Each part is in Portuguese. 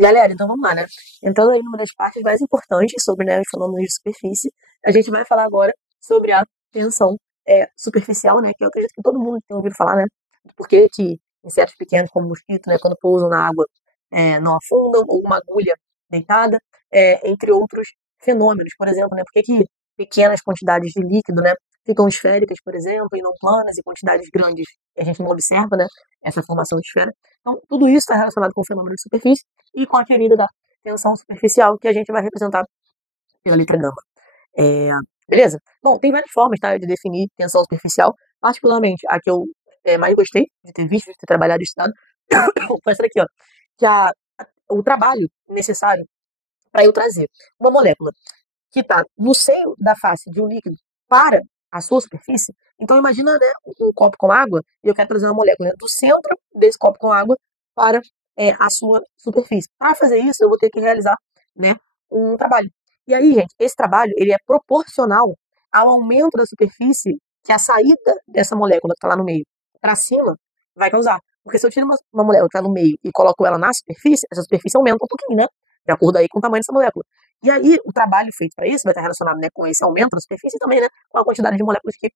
Galera, então vamos lá, né? Entrando aí numa das partes mais importantes sobre, né, os fenômenos de superfície, a gente vai falar agora sobre a tensão superficial, né? Que eu acredito que todo mundo tem ouvido falar, né? Porque que insetos pequenos como mosquito, né, quando pousam na água, não afundam, ou uma agulha deitada, entre outros fenômenos. Por exemplo, né? Por que pequenas quantidades de líquido, né, ficam esféricas, por exemplo, e não planas, e quantidades grandes a gente não observa, né? Essa formação de esfera. Então, tudo isso está relacionado com o fenômeno de superfície e com a querida da tensão superficial, que a gente vai representar pela letra gama. É, beleza? Bom, tem várias formas, tá, de definir tensão superficial, particularmente a que eu mais gostei de ter visto, de ter trabalhado e estudado, foi essa daqui, ó, que o trabalho necessário para eu trazer uma molécula que está no seio da face de um líquido para a sua superfície. Então imagina, né, um copo com água e eu quero trazer uma molécula do centro desse copo com água para a sua superfície. Para fazer isso, eu vou ter que realizar, né, um trabalho. E aí, gente, esse trabalho ele é proporcional ao aumento da superfície que a saída dessa molécula que está lá no meio para cima vai causar. Porque se eu tiro uma molécula que está no meio e coloco ela na superfície, essa superfície aumenta um pouquinho, né? De acordo aí com o tamanho dessa molécula. E aí, o trabalho feito para isso vai estar relacionado, né, com esse aumento da superfície e também, né, com a quantidade de moléculas que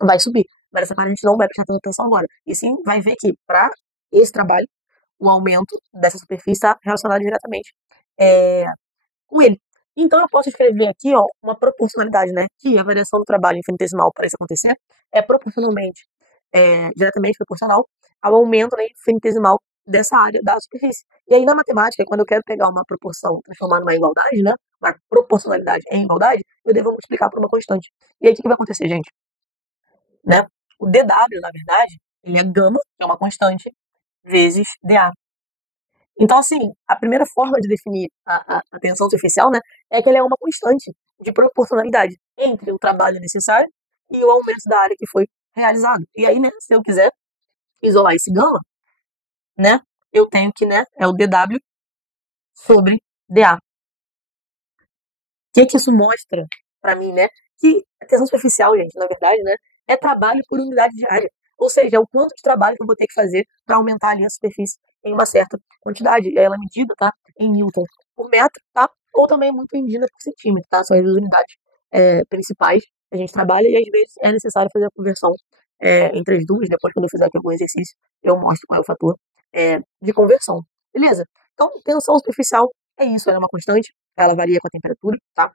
vai subir. Mas essa parte a gente não vai prestar tanta atenção agora. E sim, vai ver que para esse trabalho, o aumento dessa superfície está relacionado diretamente é, com ele. Então, eu posso escrever aqui, ó, uma proporcionalidade, né, que a variação do trabalho infinitesimal para isso acontecer é proporcionalmente, diretamente proporcional ao aumento, né, infinitesimal dessa área da superfície. E aí, na matemática, quando eu quero pegar uma proporção, transformar numa igualdade, né, uma proporcionalidade em igualdade, eu devo multiplicar por uma constante. E aí, o que vai acontecer, gente? Né? O dW, na verdade, ele é gama, que é uma constante, vezes dA. Então, assim, a primeira forma de definir a tensão superficial, né, é que ele é uma constante de proporcionalidade entre o trabalho necessário e o aumento da área que foi realizado. E aí, né, se eu quiser isolar esse gama, né, eu tenho que, né, é o dW sobre dA. O que isso mostra para mim, né? Que a tensão superficial, gente, na verdade, né, é trabalho por unidade de área. Ou seja, é o quanto de trabalho que eu vou ter que fazer para aumentar ali a superfície em uma certa quantidade. Ela é medida, tá? Em Newton por metro, tá? Ou também muito em Dina por centímetro, tá? São as duas unidades principais que a gente trabalha e às vezes é necessário fazer a conversão entre as duas. Depois, quando eu fizer aqui algum exercício, eu mostro qual é o fator de conversão. Beleza? Então, tensão superficial é isso, ela é uma constante, ela varia com a temperatura, tá?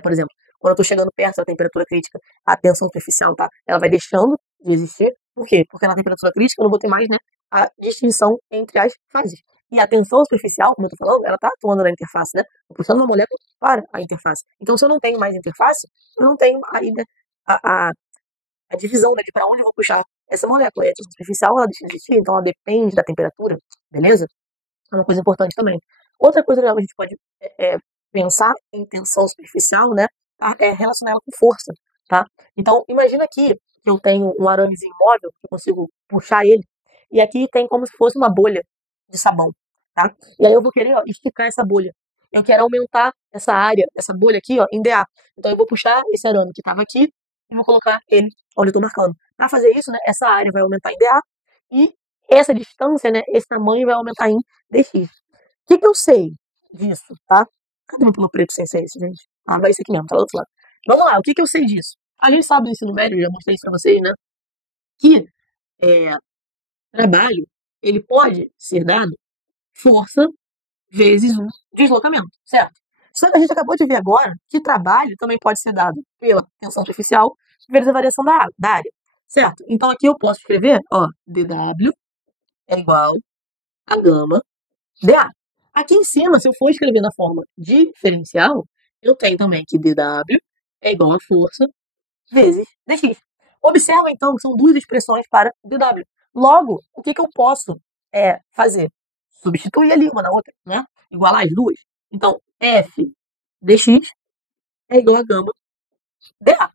Por exemplo, quando eu estou chegando perto da temperatura crítica, a tensão superficial, tá? Ela vai deixando de existir. Por quê? Porque na temperatura crítica eu não vou ter mais, né, a distinção entre as fases. E a tensão superficial, como eu estou falando, ela está atuando na interface, né? Eu puxando uma molécula para a interface. Então, se eu não tenho mais interface, eu não tenho aí, né, a, a, a divisão, né, de para onde eu vou puxar essa molécula. E a tensão superficial, ela deixa de existir, então ela depende da temperatura, beleza? É uma coisa importante também. Outra coisa legal que a gente pode pensar em tensão superficial, né, tá? É relacionar ela com força, tá? Então, imagina aqui que eu tenho um aramezinho móvel, que eu consigo puxar ele, e aqui tem como se fosse uma bolha de sabão, tá? E aí eu vou querer, ó, esticar essa bolha. Eu quero aumentar essa área, essa bolha aqui, ó, em dA. Então eu vou puxar esse arame que estava aqui e vou colocar ele onde eu estou marcando. Para fazer isso, né, essa área vai aumentar em dA e essa distância, né, esse tamanho vai aumentar em dx. O que eu sei disso, tá? Cadê meu pelo preto sem ser esse, gente? Ah, vai ser aqui mesmo, tá lá do outro lado. Vamos lá, o que eu sei disso? A gente sabe do ensino médio, já mostrei isso pra vocês, né? Que é, trabalho, ele pode ser dado força vezes um deslocamento, certo? Só que a gente acabou de ver agora que trabalho também pode ser dado pela tensão superficial vezes a variação da área, certo? Então aqui eu posso escrever, ó, dW é igual a gama dA. Aqui em cima, se eu for escrever na forma diferencial, eu tenho também que dW é igual a força vezes dx. Observa, então, que são duas expressões para dW. Logo, o que eu posso fazer? Substituir ali uma na outra, né? Igualar as duas. Então, F dx é igual a gama dA.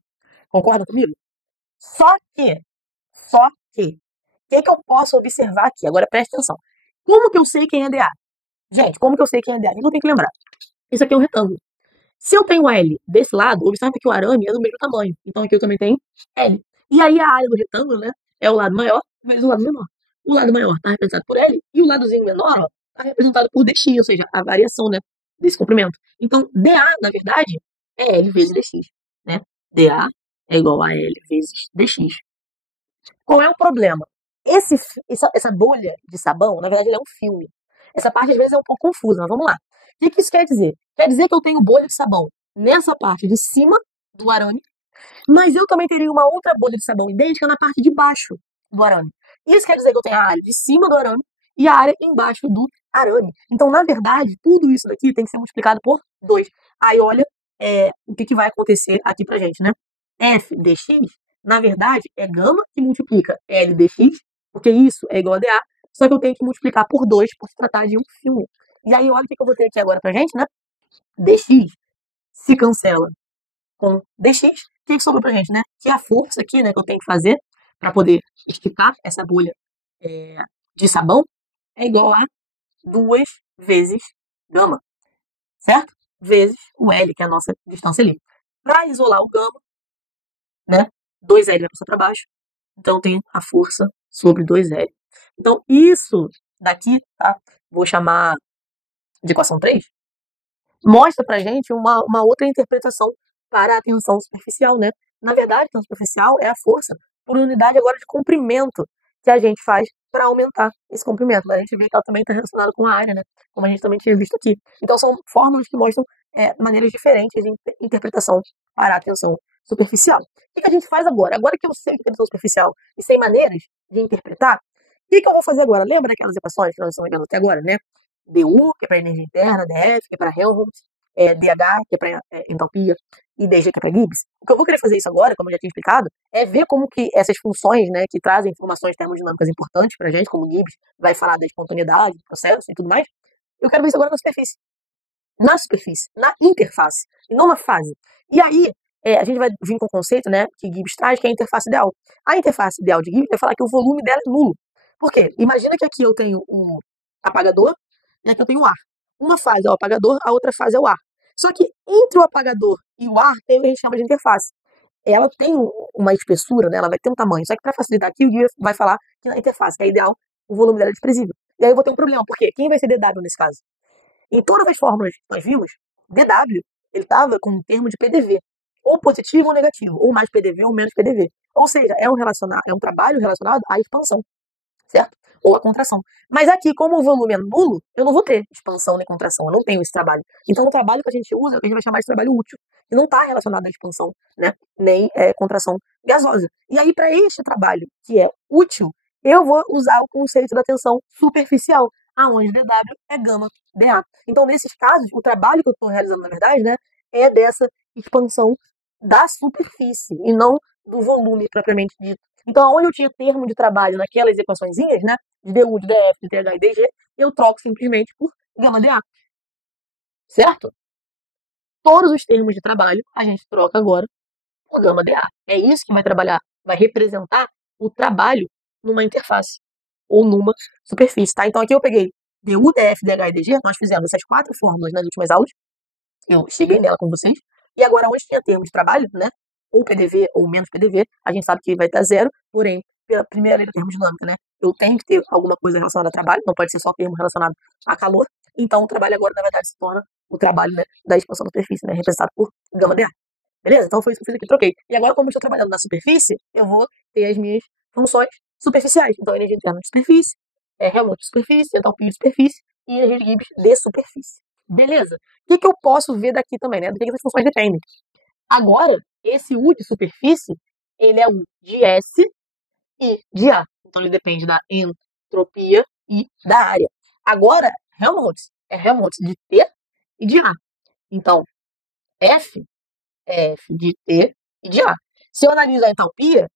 Concorda comigo? Só que, só que, o que eu posso observar aqui? Agora preste atenção. Como que eu sei quem é dA? Gente, como que eu sei quem é dA? Eu não tenho que lembrar. Isso aqui é um retângulo. Se eu tenho L desse lado, observe que o arame é do mesmo tamanho. Então aqui eu também tenho L. E aí a área do retângulo, né, é o lado maior vezes o lado menor. O lado maior está representado por L e o ladozinho menor, ó, está representado por dx, ou seja, a variação, né, desse comprimento. Então, dA, na verdade, é L vezes dx, né? dA é igual a L vezes dx. Qual é o problema? Essa bolha de sabão, na verdade, ela é um filme. Essa parte, às vezes, é um pouco confusa, mas vamos lá. O que isso quer dizer? Quer dizer que eu tenho bolha de sabão nessa parte de cima do arame, mas eu também teria uma outra bolha de sabão idêntica na parte de baixo do arame. Isso quer dizer que eu tenho a área de cima do arame e a área embaixo do arame. Então, na verdade, tudo isso daqui tem que ser multiplicado por 2. Aí, olha o que vai acontecer aqui pra gente, né? F dx, na verdade, é gama que multiplica L dx, porque isso é igual a dA, só que eu tenho que multiplicar por 2 por se tratar de um filme. E aí, olha o que eu vou ter aqui agora pra gente, né? dx se cancela com dx. O que sobrou pra gente, né? Que é a força aqui, né, que eu tenho que fazer para poder esticar essa bolha de sabão é igual a 2 vezes gama, certo? Vezes o L, que é a nossa distância ali. Para isolar o gama, né, 2L vai passar para baixo, então tem a força sobre 2L. Então, isso daqui, tá? Vou chamar de equação 3, mostra pra gente uma outra interpretação para a tensão superficial, né? Na verdade, a tensão superficial é a força por unidade agora de comprimento que a gente faz para aumentar esse comprimento. Mas a gente vê que ela também está relacionada com a área, né? Como a gente também tinha visto aqui. Então, são fórmulas que mostram maneiras diferentes de interpretação para a tensão superficial. O que a gente faz agora? Agora que eu sei que é tensão superficial e sei maneiras de interpretar, o que eu vou fazer agora? Lembra aquelas equações que nós estamos vendo até agora, né? dU, que é para energia interna, dF, que é para Helmholtz, dH, que é para entalpia, e dG, que é para Gibbs. O que eu vou querer fazer isso agora, como eu já tinha explicado, é ver como que essas funções, né, que trazem informações termodinâmicas importantes para a gente, como Gibbs vai falar da espontaneidade do processo e tudo mais, eu quero ver isso agora na superfície. Na superfície, na interface, e não na fase. E aí, a gente vai vir com o conceito, né, que Gibbs traz, que é a interface ideal. A interface ideal de Gibbs vai falar que o volume dela é nulo. Por quê? Imagina que aqui eu tenho um apagador e aqui eu tenho o ar. Uma fase é o apagador, a outra fase é o ar. Só que entre o apagador e o ar tem o que a gente chama de interface. Ela tem uma espessura, né, ela vai ter um tamanho. Só que para facilitar aqui, o Gibbs vai falar que na interface, que é ideal, o volume dela é desprezível. E aí eu vou ter um problema, porque quem vai ser dW nesse caso? Em todas as fórmulas que nós vimos, dW, ele estava com um termo de PDV, ou positivo ou negativo, ou mais PDV ou menos PDV. Ou seja, é um trabalho relacionado à expansão, certo? Ou à contração. Mas aqui, como o volume é nulo, eu não vou ter expansão nem contração, eu não tenho esse trabalho. Então, o trabalho que a gente usa é o que a gente vai chamar de trabalho útil, que não está relacionado à expansão, né? Nem contração gasosa. E aí, para este trabalho que é útil, eu vou usar o conceito da tensão superficial, aonde dW é gama dA. Então, nesses casos, o trabalho que eu estou realizando, na verdade, né, é dessa expansão da superfície e não do volume propriamente dito. Então, onde eu tinha termo de trabalho naquelas equaçõezinhas, né, de dU, de dF, de TH e dG, eu troco simplesmente por gama dA. Certo? Todos os termos de trabalho a gente troca agora por gama dA. É isso que vai representar o trabalho numa interface ou numa superfície, tá? Então aqui eu peguei dU, dF, dH e dG, nós fizemos essas 4 fórmulas nas últimas aulas, eu cheguei nela com vocês, e agora onde tinha termo de trabalho, né, ou PDV ou menos PDV, a gente sabe que vai estar zero, porém, pela primeira lei da termodinâmica, né, eu tenho que ter alguma coisa relacionada a trabalho, não pode ser só termo relacionado a calor, então o trabalho agora, na verdade, se torna o trabalho, né, da expansão da superfície, né, representado por gama dA. Beleza? Então foi isso que eu fiz aqui, troquei. E agora, como eu estou trabalhando na superfície, eu vou ter as minhas funções superficiais. Então, energia interna de superfície, Helmholtz de superfície, entalpia de superfície e energia de Gibbs de superfície. Beleza? O que eu posso ver daqui também, né? Do que essas funções dependem? Agora, esse U de superfície, ele é U de S e de A. Então, ele depende da entropia e da área. Agora, Helmholtz é Helmholtz de T e de A. Então, F é F de T e de A. Se eu analiso a entalpia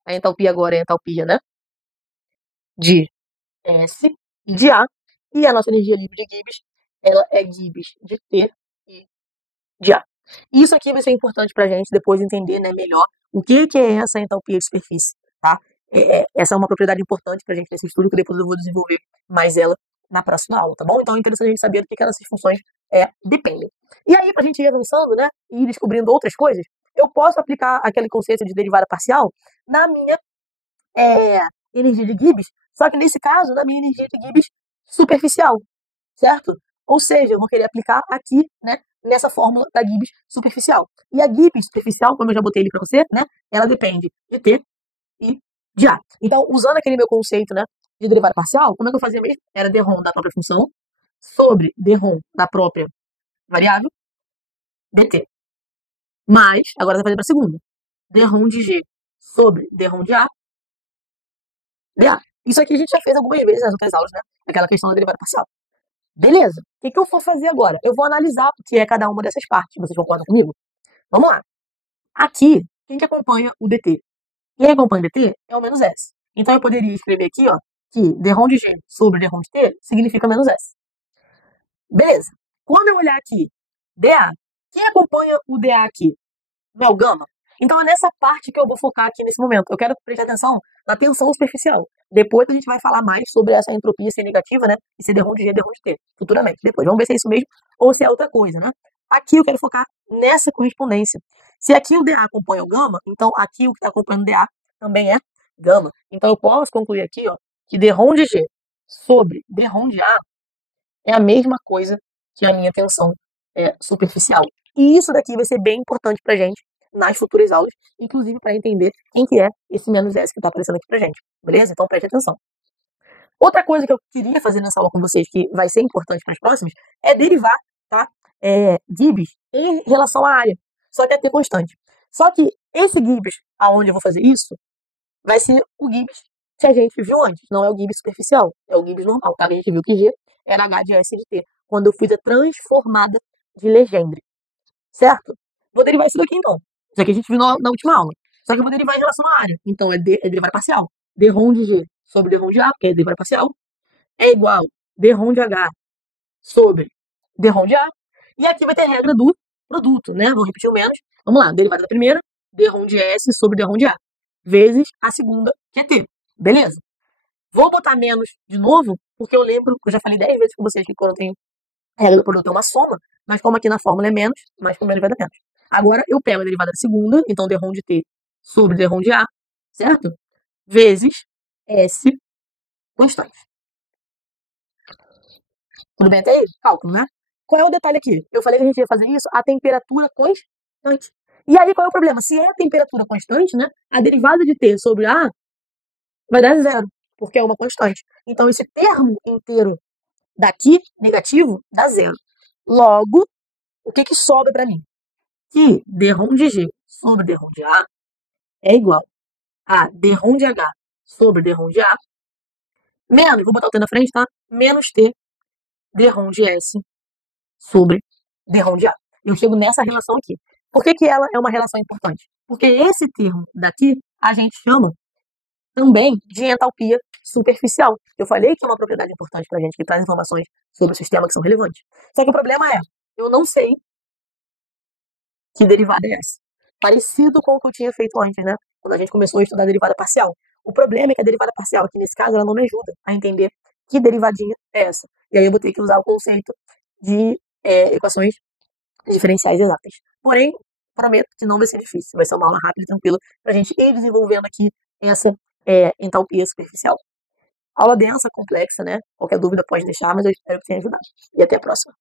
agora é a entalpia, né, de S e de A, e a nossa energia livre de Gibbs, ela é Gibbs de T e de A. Isso aqui vai ser importante para a gente depois entender, né, melhor o que é essa entalpia de superfície, tá? Essa é uma propriedade importante para a gente nesse estudo, que depois eu vou desenvolver mais ela na próxima aula, tá bom? Então é interessante a gente saber do que essas funções dependem. E aí, para a gente ir avançando, né, e ir descobrindo outras coisas, eu posso aplicar aquele conceito de derivada parcial na minha energia de Gibbs, só que nesse caso, na minha energia de Gibbs superficial. certo? Ou seja, eu vou querer aplicar aqui, né, nessa fórmula da Gibbs superficial. E a Gibbs superficial, como eu já botei ali para você, né, ela depende de T e de A. Então, usando aquele meu conceito, né, de derivada parcial, como é que eu fazia mesmo? Era dRom da própria função sobre dRom da própria variável, dt. Mas, agora você vai fazer para a segunda. dRom de G sobre dRom de A, dA. Isso aqui a gente já fez algumas vezes nas outras aulas, né? Aquela questão da derivada parcial. Beleza. O que eu vou fazer agora? Eu vou analisar o que é cada uma dessas partes. Vocês concordam comigo? Vamos lá. Aqui, quem que acompanha o dt? Quem acompanha o dt é o menos s. Então eu poderia escrever aqui, ó, que dRom de G sobre dRom de t significa menos s. Beleza. Quando eu olhar aqui, dA, quem acompanha o dA aqui? Não é o gama? Então é nessa parte que eu vou focar aqui nesse momento. Eu quero prestar atenção na tensão superficial. Depois a gente vai falar mais sobre essa entropia ser negativa, né? E ser dRom de G, dRom de T, futuramente. Depois, vamos ver se é isso mesmo ou se é outra coisa, né? Aqui eu quero focar nessa correspondência. Se aqui o dA acompanha o gama, então aqui o que está acompanhando o dA também é gama. Então eu posso concluir aqui, ó, que dRom de G sobre dRom de A é a mesma coisa que a minha tensão superficial. E isso daqui vai ser bem importante pra gente nas futuras aulas, inclusive para entender quem que é esse menos S que está aparecendo aqui pra gente. Beleza? Então preste atenção. Outra coisa que eu queria fazer nessa aula com vocês, que vai ser importante para as próximas, é derivar, tá? Gibbs em relação à área. Só que é T constante. Só que esse Gibbs, aonde eu vou fazer isso, vai ser o Gibbs que a gente viu antes. Não é o Gibbs superficial, é o Gibbs normal, tá? A gente viu que G era H de S de T, quando eu fiz a transformada de Legendre. Certo? Vou derivar isso daqui então. Isso aqui a gente viu na última aula. Só que eu vou derivar em relação à área. Então é derivada parcial. dRom de G sobre dRom de A, que é derivada parcial, é igual dRom de H sobre dRom de A. E aqui vai ter a regra do produto, né? Vou repetir o menos. Vamos lá, derivada da primeira, dRom de S sobre dRom de A, vezes a segunda, que é T. Beleza? Vou botar menos de novo, porque eu lembro que eu já falei 10 vezes com vocês que quando tem regra do produto é uma soma, mas como aqui na fórmula é menos, mais com menos vai dar menos. Agora eu pego a derivada da segunda, então dRom de T sobre dRom de A, certo? Vezes S constante. Tudo bem até aí? Cálculo, né? Qual é o detalhe aqui? Eu falei que a gente ia fazer isso a temperatura constante. E aí qual é o problema? Se é a temperatura constante, né? A derivada de T sobre A vai dar zero, porque é uma constante. Então esse termo inteiro daqui, negativo, dá zero. Logo, o que sobra para mim? Que dRom de G sobre dRom de A é igual a dRom de H sobre dRom de A, menos, vou botar o T na frente, tá? Menos T dRom de S sobre dRom de A. Eu chego nessa relação aqui. Por que ela é uma relação importante? Porque esse termo daqui a gente chama também de entalpia superficial. Eu falei que é uma propriedade importante para a gente, que traz informações sobre o sistema que são relevantes. Só que o problema é, eu não sei que derivada é essa. Parecido com o que eu tinha feito antes, né? Quando a gente começou a estudar a derivada parcial. O problema é que a derivada parcial, aqui nesse caso, ela não me ajuda a entender que derivadinha é essa. E aí eu vou ter que usar o conceito de equações diferenciais exatas. Porém, prometo que não vai ser difícil. Vai ser uma aula rápida e tranquila pra gente ir desenvolvendo aqui essa entalpia superficial. Aula densa, complexa, né? Qualquer dúvida pode deixar, mas eu espero que tenha ajudado. E até a próxima.